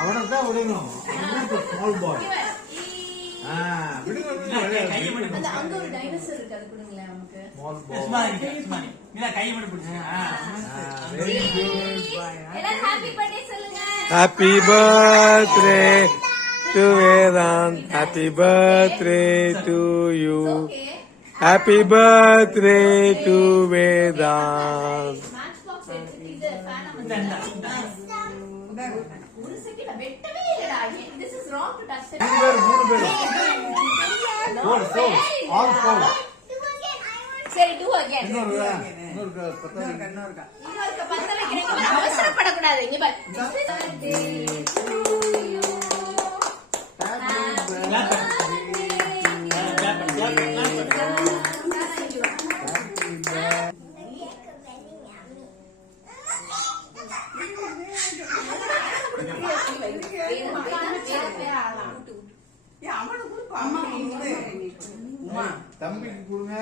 அவனதான் விடணும். Small boy. அங்க ஒரு டைனோசர் இருக்கு, அது கொடுங்களேன் நமக்கு. Small boy. நீங்க கை மட்டும் பிடிச்சு. Very good. எல்லாரும் ஹேப்பி பர்த்டே சொல்லுங்க. Happy birthday to Vedant. Happy birthday to you. Happy birthday to Vedant. Match box எடுத்து இது ஃபேன் இந்த ஒரு செகண்ட் வெட்டவே இல்லடா. This is wrong to touch it. மூணு பேரும். All four. சரி do again. இன்னொரு பத்த வைக்கிறேன். அவசரப்படக்கூடாது. இங்க பாரு. தம்பிக்கு கொடுங்க.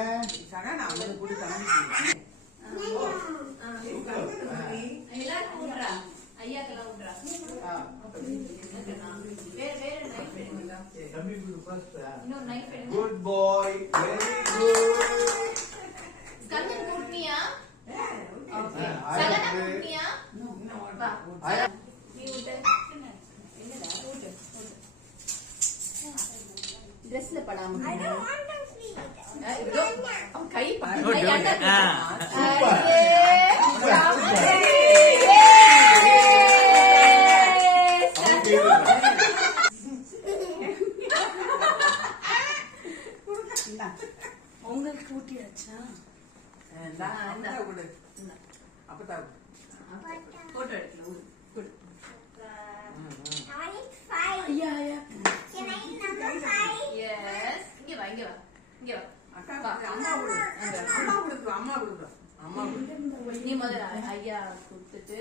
எல்லாரும் ஊட்றா. ஐயாக்கெல்லாம் ஊட்றா. தம்பிக்கு ஃபர்ஸ்ட். இன்னொரு நைஃப் எடுங்க. Good boy. Very good. Skandan கூட்னியா? ஓகே. சகனா கூட்னியா? வா. நீ ஊட்டு. என்னடா ஊட்டு. ட்ரெஸ்ல படாம. அவன் கை பாரு. கை அண்ணா. உங்களுக்கு கூட்டியாச்சா? போட்டோ எடுக்கல. ஐயா ஐயா எஸ். இங்க வா, இங்க வா, இங்க வா. நீ முதல்ல ஐயா கொடுத்துட்டு